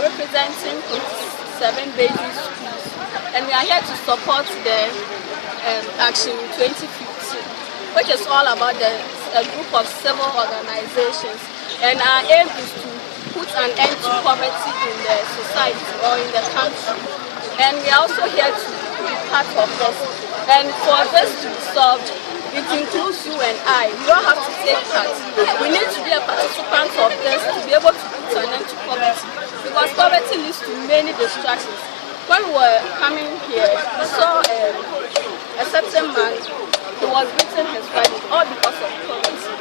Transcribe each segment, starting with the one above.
are representing 7 basic schools, and we are here to support the Action 2015, which is all about a group of civil organizations, and our aim is to put an end to poverty in the society or in the country. And we are also here to be part of this. And for this to be solved, it includes you and I. We don't have to take part. We need to be a participant of this to be able to put an end to poverty, because poverty leads to many distractions. When we were coming here, we saw a certain man who was beating his wife, all because of poverty.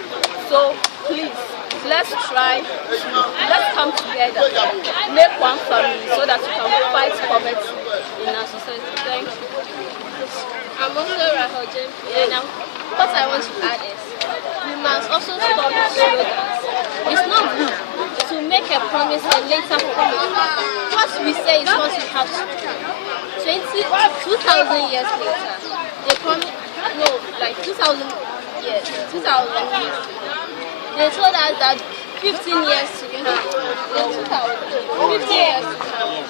So please, let's come together, make one family so that we can fight poverty in our society. Thank you. I'm also Rahel Jempi, and what I want to add is we must also stop slogans. It's not good to make a promise and later promise. What we say is what we have to do. 2,000 years later, they promised, no, like 2,000 years, 2,000 years. They told us that 15 years to come, 15 years to come,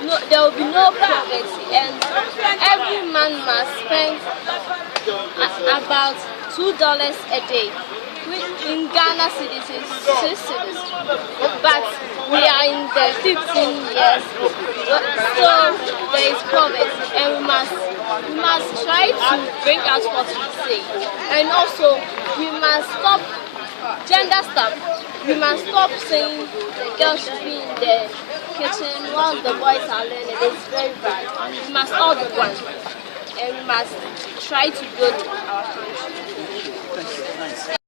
no, there will be no poverty, and every man must spend about $2 a day. In Ghana cedis is 6 cedis, but we are in the 15 years, so there is poverty, and we must try to bring out what we say, and also we must stop gender stuff. We must stop saying the girls should be in the kitchen while the boys are learning. It's very bad. We must all be one, and we must try to build our country.